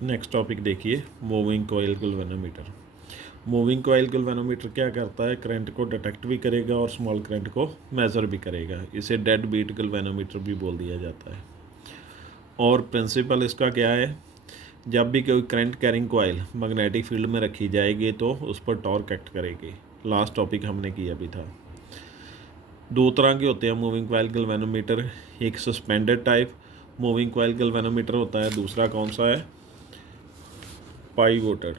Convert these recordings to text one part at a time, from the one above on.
Next topic देखिए, moving coil galvanometer. Moving coil galvanometer क्या करता है, करंट को डिटेक्ट भी करेगा और स्मॉल करंट को मेज़र भी करेगा। इसे डेड बीट गैल्वेनोमीटर भी बोल दिया जाता है। और प्रिंसिपल इसका क्या है, जब भी कोई current carrying coil magnetic field में रखी जाएगी तो उस पर टॉर्क एक्ट करेगी। लास्ट टॉपिक हमने किया भी था। दो तरह के होते हैं मूविंग कॉइल गैल्वेनोमीटर, एक suspended type moving coil galvanometer होता है, दूसरा कौन सा है, pivoted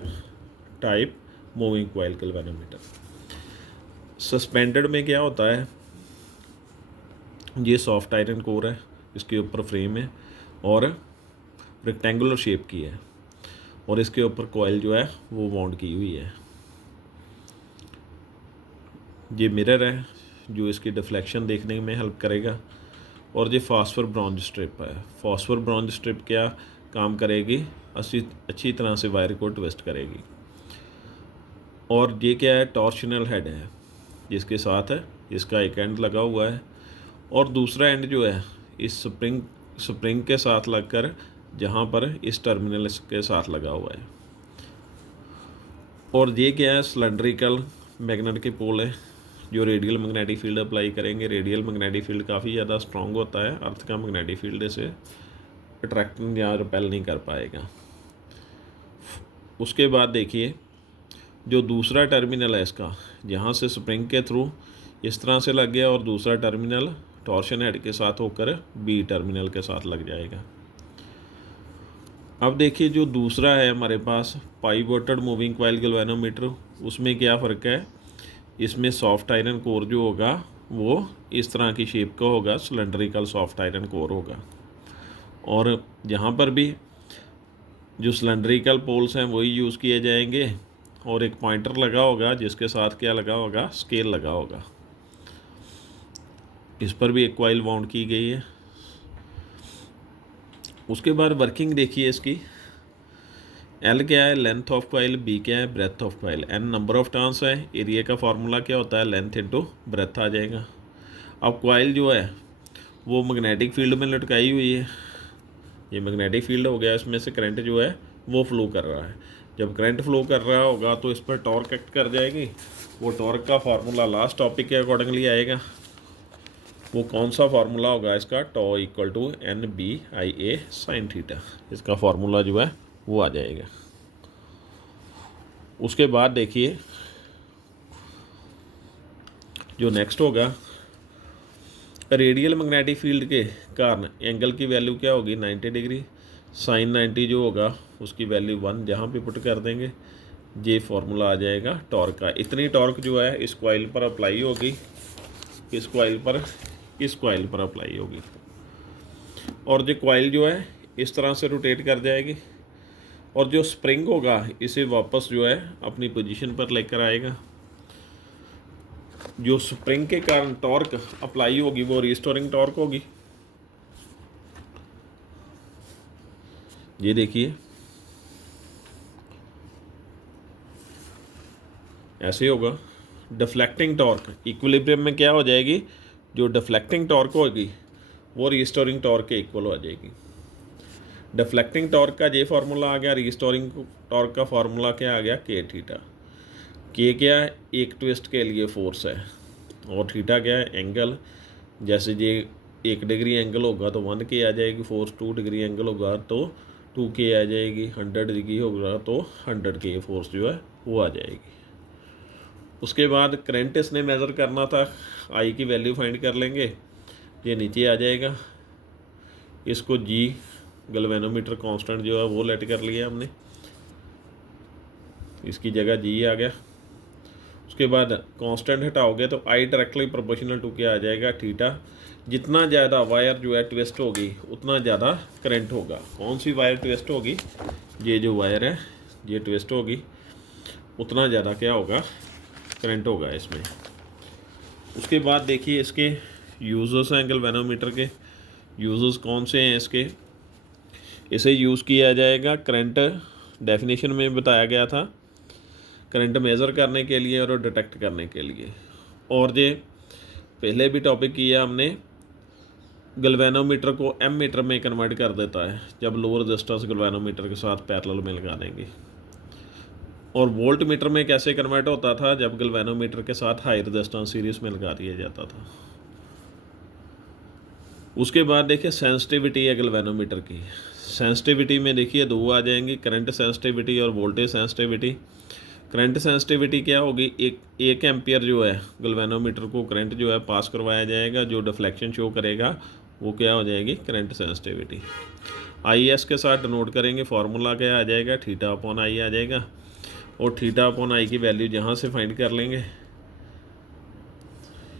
type moving coil galvanometer. Suspended में क्या होता है, ये सॉफ्ट आयरन कोर है, इसके ऊपर फ्रेम है और रेक्टेंगुलर शेप की है और इसके ऊपर कॉइल जो है वो वाउंड की हुई है। ये मिरर है जो इसकी डिफ्लेक्शन देखने में हेल्प करेगा। और ये फास्फर ब्रॉन्ज स्ट्रिप है। फास्फर ब्रॉन्ज स्ट्रिप क्या काम करेगी, अच्छी तरह से वायर को ट्विस्ट करेगी। और ये क्या है, टॉर्शनल हेड है जिसके साथ है इसका एक एंड लगा हुआ है और दूसरा एंड जो है इस स्प्रिंग के साथ लगकर जहाँ पर इस टर्मिनल के साथ लगा हुआ है। और ये क्या है, सिलेंड्रिकल मैग्नेट के पोल है जो रेडियल मैग्नेटिक फील्ड अप्लाई करेंगे। रेडियल मैग्नेटिक फील्ड काफ़ी ज़्यादा स्ट्रॉन्ग होता है, अर्थ का मैग्नेटिक फील्ड इसे अट्रैक्ट या रिपेल नहीं कर पाएगा। उसके बाद देखिए जो दूसरा टर्मिनल है इसका, यहाँ से स्प्रिंग के थ्रू इस तरह से लग गया और दूसरा टर्मिनल टॉर्शन हेड के साथ होकर बी टर्मिनल के साथ लग जाएगा। अब देखिए जो दूसरा है हमारे पास पाइवोटेड मूविंग कॉइल गैल्वेनोमीटर, उसमें क्या फ़र्क है, इसमें सॉफ्ट आयरन कोर जो होगा वो इस तरह की शेप का होगा, सिलेंड्रिकल सॉफ्ट आयरन कोर होगा और यहाँ पर भी जो सिलेंड्रिकल पोल्स हैं वही यूज़ किए जाएंगे और एक पॉइंटर लगा होगा जिसके साथ क्या लगा होगा, स्केल लगा होगा। इस पर भी एक कॉइल वाउंड की गई है। उसके बाद वर्किंग देखिए इसकी, एल क्या है, लेंथ ऑफ कॉइल, बी क्या है, breath of coil, N number of turns है, एरिया का फार्मूला क्या होता है, लेंथ इंटू ब्रेथ आ जाएगा। अब कॉइल जो है वो मैग्नेटिक फील्ड में लटकाई हुई है, ये मैग्नेटिक फील्ड हो गया, इसमें से करंट जो है वो फ्लो कर रहा है। जब करंट फ्लो कर रहा होगा तो इस पर टॉर्क एक्ट कर जाएगी। वो टॉर्क का फार्मूला लास्ट टॉपिक के अकॉर्डिंगली आएगा। वो कौन सा फार्मूला होगा इसका, tau equal to N B I A sine theta, इसका फार्मूला जो है वो आ जाएगा। उसके बाद देखिए जो नेक्स्ट होगा, रेडियल मैग्नेटिक फील्ड के कारण एंगल की वैल्यू क्या होगी, 90 डिग्री। साइन 90 जो होगा उसकी वैल्यू 1 जहाँ पे पुट कर देंगे, ये फार्मूला आ जाएगा टॉर्क का। इतनी टॉर्क जो है इस कॉइल पर अप्लाई होगी, इस कॉइल पर अप्लाई होगी और ये कॉइल जो है इस तरह से रोटेट कर जाएगी और जो स्प्रिंग होगा इसे वापस जो है अपनी पोजीशन पर लेकर आएगा। जो स्प्रिंग के कारण टॉर्क अप्लाई होगी वो रिस्टोरिंग टॉर्क होगी। ये देखिए ऐसे होगा। डिफ्लेक्टिंग टॉर्क इक्विलिब्रियम में क्या हो जाएगी, जो डिफ्लेक्टिंग टॉर्क होगी वो रिस्टोरिंग टॉर्क के इक्वल हो जाएगी। डिफ्लेक्टिंग टॉर्क का ये फार्मूला आ गया, रिस्टोरिंग टॉर्क का फार्मूला क्या आ गया, के थीटा। के क्या है, एक ट्विस्ट के लिए फोर्स है और थीटा क्या है, एंगल। जैसे ये 1 डिग्री एंगल होगा तो 1 के आ जाएगी फोर्स, 2 डिग्री एंगल होगा तो 2 के आ जाएगी, 100 डिग्री होगा तो 100 के फोर्स जो है वो आ जाएगी। उसके बाद करंट इसने मेज़र करना था, आई की वैल्यू फाइंड कर लेंगे, ये नीचे आ जाएगा। इसको जी गैल्वेनोमीटर कांस्टेंट जो है वो लेट कर लिया हमने, इसकी जगह जी आ गया। उसके बाद कांस्टेंट हटाओगे तो आई डायरेक्टली प्रोपोर्शनल टू क्या आ जाएगा, थीटा। जितना ज़्यादा वायर जो है ट्विस्ट होगी उतना ज़्यादा करंट होगा। कौन सी वायर ट्विस्ट होगी, ये जो वायर है ये ट्विस्ट होगी, उतना ज़्यादा क्या होगा, करंट होगा इसमें। उसके बाद देखिए इसके यूज़र्स हैं गैल्वेनोमीटर के। यूज़र्स कौन से हैं इसके, इसे यूज़ किया जाएगा करंट, डेफिनेशन में बताया गया था, करंट मेज़र करने के लिए और डिटेक्ट करने के लिए। और ये पहले भी टॉपिक किया हमने, गैल्वेनोमीटर को एम मीटर में कन्वर्ट कर देता है जब लो रेजिस्टेंस गैल्वेनोमीटर के साथ पैरेलल में लगा देंगे। और वोल्ट मीटर में कैसे कन्वर्ट होता था, जब गैल्वेनोमीटर के साथ हाई रेजिस्टेंस सीरीज में लगा दिया जाता था। उसके बाद देखिए सेंसिटिविटी है गैल्वेनोमीटर की। सेंसिटिविटी में देखिए दो आ जाएंगी, करंट सेंसिटिविटी और वोल्टेज सेंसिटिविटी। करंट सेंसिटिविटी क्या होगी, एक एम्पियर जो है गैल्वेनोमीटर को करंट जो है पास करवाया जाएगा, जो डिफ्लेक्शन शो करेगा वो क्या हो जाएगी, करंट सेंसिटिविटी। आई एस के साथ डिनोट करेंगे, फार्मूला क्या आ जाएगा, थीटा अपॉन आई आ जाएगा। और थीटा अपॉन आई की वैल्यू जहाँ से फाइंड कर लेंगे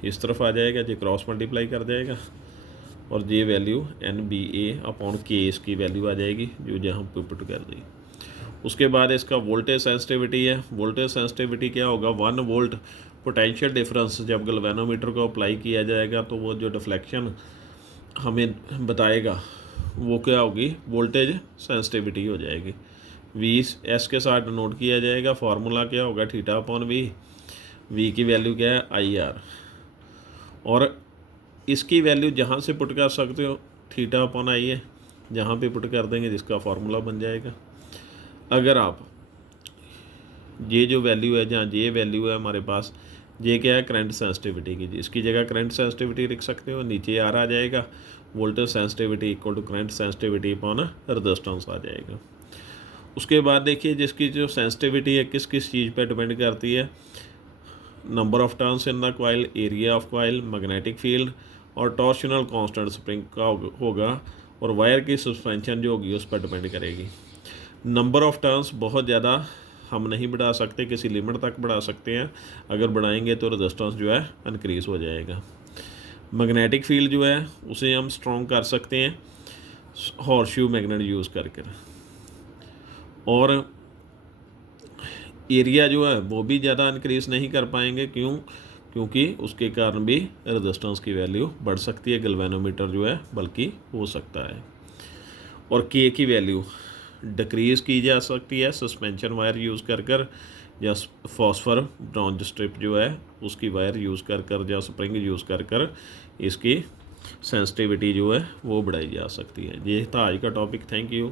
इस तरफ आ जाएगा, जो क्रॉस मल्टीप्लाई कर जाएगा और ये वैल्यू एन बी ए अपॉन के इसकी वैल्यू आ जाएगी जो जहाँ पे पुट कर दी। उसके बाद इसका वोल्टेज सेंसिटिविटी है। वोल्टेज सेंसिटिविटी क्या होगा, 1 वोल्ट पोटेंशियल डिफरेंस जब गैल्वेनोमीटर को अप्लाई किया जाएगा तो वो जो डिफ्लेक्शन हमें बताएगा वो क्या होगी, वोल्टेज सेंसिटिविटी हो जाएगी। वी एस के साथ नोट किया जाएगा, फार्मूला क्या होगा, थीटा अपॉन वी की वैल्यू क्या है, आई आर। और इसकी वैल्यू जहाँ से पुट कर सकते हो थीटा अपॉन आई है, जहाँ पे पुट कर देंगे जिसका फार्मूला बन जाएगा। अगर आप ये जो वैल्यू है, जहाँ ये वैल्यू है हमारे पास, ये क्या है, करंट सेंसिटिविटी की, इसकी जगह करंट सेंसिटिविटी लिख सकते हो, नीचे आर आ जाएगा, voltage sensitivity equal to current sensitivity upon resistance आ जाएगा। उसके बाद देखिए जिसकी जो सेंसिटिविटी है किस किस चीज़ पे डिपेंड करती है, number of turns in the coil, area of coil, magnetic field और टॉर्शनल कांस्टेंट स्प्रिंग का होगा। और वायर की सस्पेंशन जो होगी उस पर डिपेंड करेगी। नंबर ऑफ टर्न्स बहुत ज़्यादा हम नहीं बढ़ा सकते, किसी लिमिट तक बढ़ा सकते हैं, अगर बढ़ाएंगे तो रेजिस्टेंस जो है इनक्रीज़ हो जाएगा। मैग्नेटिक फील्ड जो है उसे हम स्ट्रॉन्ग कर सकते हैं हॉर्सशू मैग्नेट यूज़ करके। और एरिया जो है वो भी ज़्यादा इंक्रीज़ नहीं कर पाएंगे, क्योंकि उसके कारण भी रेजिस्टेंस की वैल्यू बढ़ सकती है, गैल्वेनोमीटर जो है बल्कि हो सकता है। और के की वैल्यू डिक्रीज़ की जा सकती है सस्पेंशन वायर यूज़ कर या फॉस्फर ब्रॉन्ज स्ट्रिप जो है उसकी वायर यूज़ कर या स्प्रिंग यूज़ कर इसकी सेंसिटिविटी जो है वो बढ़ाई जा सकती है। ये था आज का टॉपिक। Thank you.